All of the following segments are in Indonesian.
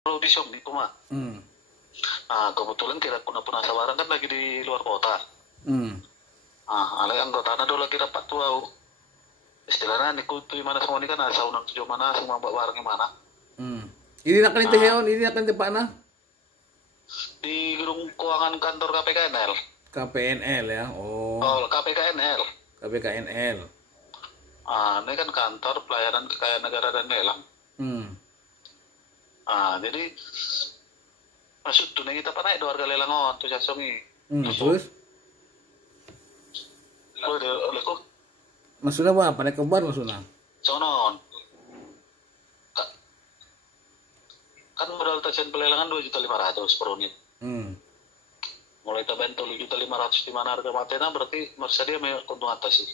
Kalau di Shopee itu mah. Nah, kebetulan kita puna sabaran kan lagi di luar kota. Ale anggota do lagi dapat tuh au. Istilahnya niku tuh mana semua ini kan asal unang tujuh mana semua bawa barang mana. Ini nak kanite heon, ini nak kanite pak na? Di gedung keuangan kantor KPKNL. KPNL ya. Oh. Oh, KPKNL. KPKNL. Ini kan kantor pelayanan kekayaan negara dan lelang. Jadi maksud tuh kita pa naik 2 harga lelang tuh sasongi. Terus? Oleh kok Maksudnya apa? Pada kebar maksudnya? sonon. Kan modal tagihan pelelangan 2.500.000 per unit. Mulai taban 7.500.000 di mana harga matena berarti Mercedes may untung atas sih.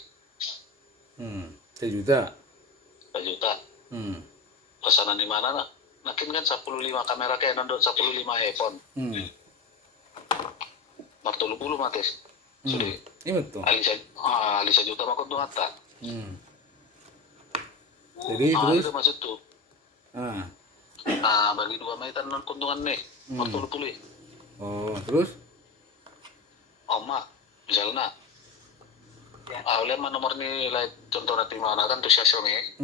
1 juta. 1 juta. Pesanan di mana nak? Nakin kan 15 kamera Canon 15 iPhone. Martulu 10 matis. Sudah. Ini betul. Alisa juta mah untung atas. Jadi terus? Itu maksud tuh. Bagi 2 maitan non keuntungan nih. Martulu 10. Oh, terus? Mak, misalnya. Oleh nomor nilai contoh nanti mana kan tuh Xiaomi.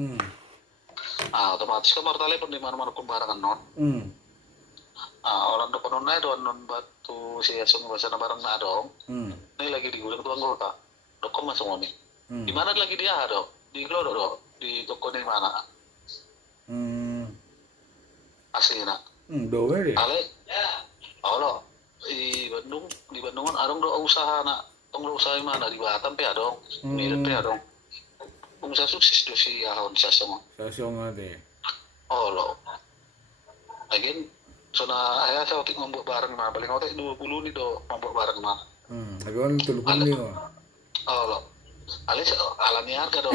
Otomatis kan martale pun di mana-mana pun barangan non. Orang do konon do non batu si Xiaomi bahasa barang na dong. Ini lagi di gudang tuang kota. Dokom masuk ngoni. Di mana lagi dia do? Di Glodo do. Di toko di mana? Asli nak. Doa deh. Ale. Allah. Di Bandung kan adong do usaha nak. Tong do usaha mana di Batam pe adong. Mirip pe adong. Pengusaha sukses do si ahon Xiaomi. Xiaomi deh. Allah. Again, sona ayah saya waktu membuat barang mah, paling waktu 20 nih do membuat barang mah. Agak tulupun nih oh. Allah. Ale alami harga do.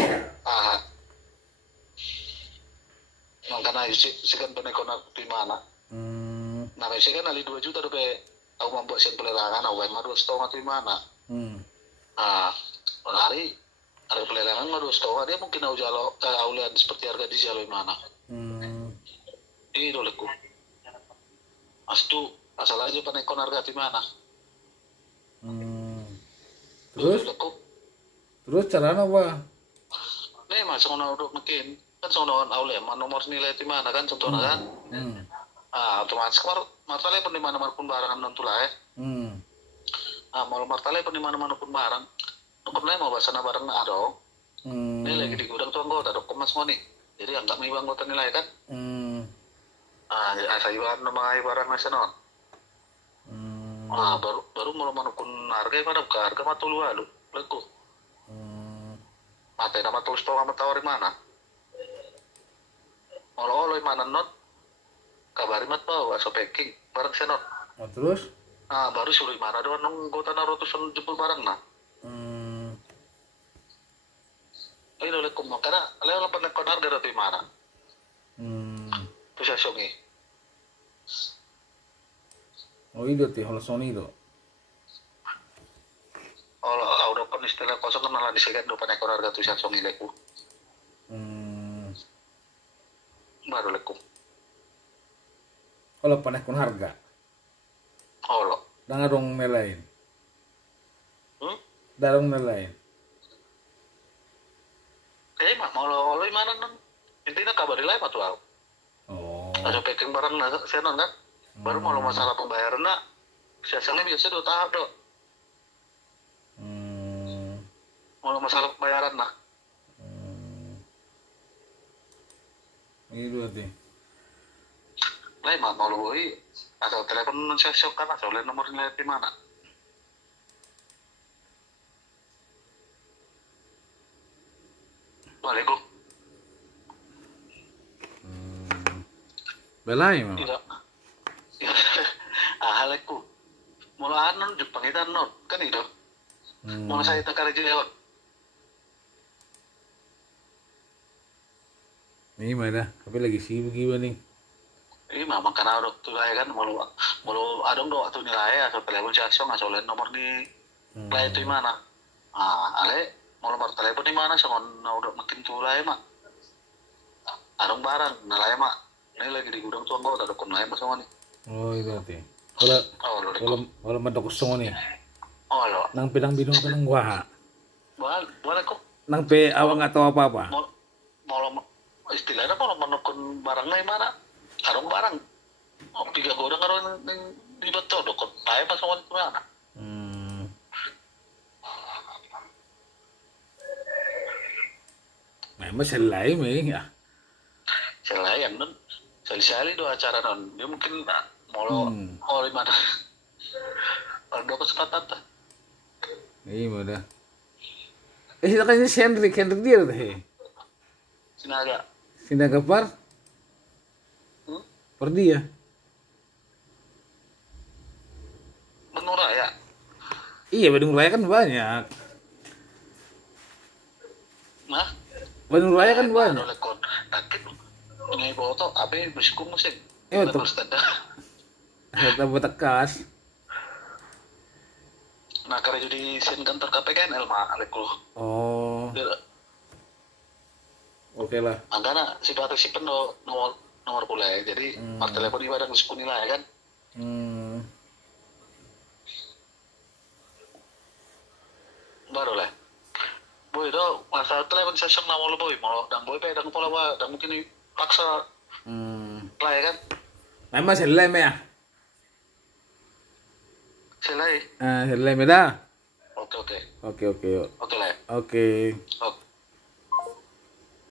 Makanya sekian penekon di mana. Nah, saya kan ali 2 juta do pe aku membuat sen pelelangan, aku mah 2,5 di mana. Hari harga pelelangan mah 2,5 dia mungkin aku lihat seperti harga di jalo mana. Ini doleku. Astu asal aja penekon harga di mana. Terus caranya apa? Nih mas sono udah makin kan sono kan awalnya nomor nilai di mana kan contohnya kan. Otomatis martale pun di mana-mana pun barangan non tulai. Mau martale pun di mana-mana pun barang. Pernah mau bahasa barang na dong. Ini lagi di gudang tuang kota dok mas ngoni. Jadi anggap may bang kota nilai kan. Asa iwan na mga barang na siya noon. Baru mau manukun harga pada buka harga matulu halu. Leko. Mate na matulus to nga matawari mana. Olo-olo mana not. Kabari mat pa aso packing barang siya not. Terus? Baru suruh mana doon nung kota na rotusan jempol barang na. Ay ulit ko mo kana alayo lang pag nagkonarga dito mana. Itu Xiaomi. Oído te los sonido. Udah kan istilah kosong kan malah disegat do panekon harga tu Xiaomi leku. Baru leku. Kalau panekon harga. Darong nelayan. Darong nelayan. Mah mau mana non. Intinya kabar lain mah tuh aku. Ada packing barang na saya non kan. Baru mau masalah pembayaran na. Biasanya biasa 2 tahap do. Mau masalah pembayaran na. Ini berarti. Lain mah mau boi atau telepon non saya kan atau nomor nilai di mana. Waalaikum. Belai mah. Tidak. Haleku. Mula non Jepang itu non kan itu. Mula saya tak kerja lewat. Ini mana? Tapi lagi sibuk gimana nih? Ini mah makanya udah tuh kan mulu adong do atau nilai atau telepon Xiaomi atau lain nomor ni lain itu mana? Ale mau nomor telepon di mana? Soalnya udah makin tuh lain mah. Adong barang nilai mah Ini lagi di gudang tuang gua ada dukun lain pas nih. Oh itu arti. Kalau Oh lo kalau kalau mata kosong nih. Oh lo. Nang pinang binong ka nang gua. Boleh kok. Nang pe awang nggak tahu apa-apa. Mau istilahnya kalau menukun barang lain mana? Karung barang. Oh, 3 orang karo di betul dukun lain pas nih mana? Memang selai me ya. Selain non, sekali dua acara non, dia mungkin mau di mana? Ada kesempatan tak? Iya mana. Sila kanya si Henrik dia deh. Sinaga. Sinaga par? Par dia. Benung Raya. Iya Bandung Raya kan banyak. Nah? Bandung Raya kan banyak. Sakit. Ngai boto, abe musikku musik. Iya betul. Kita betekas. Nah karena jadi sen kantor KPK Elma Aleko. Oh. Oke lah. Angkana si Patrick si nomor pula ya. Jadi nomor telepon di badan musikku nilai kan. Baru lah. Boy do masa telepon session nama lo boy mau dang boy pe dang pola wa dang mungkin paksa lah ya kan. Memang selai me ya. Selai. Selai me dah. Oke. Oke. Oke lah. Oke. Oke.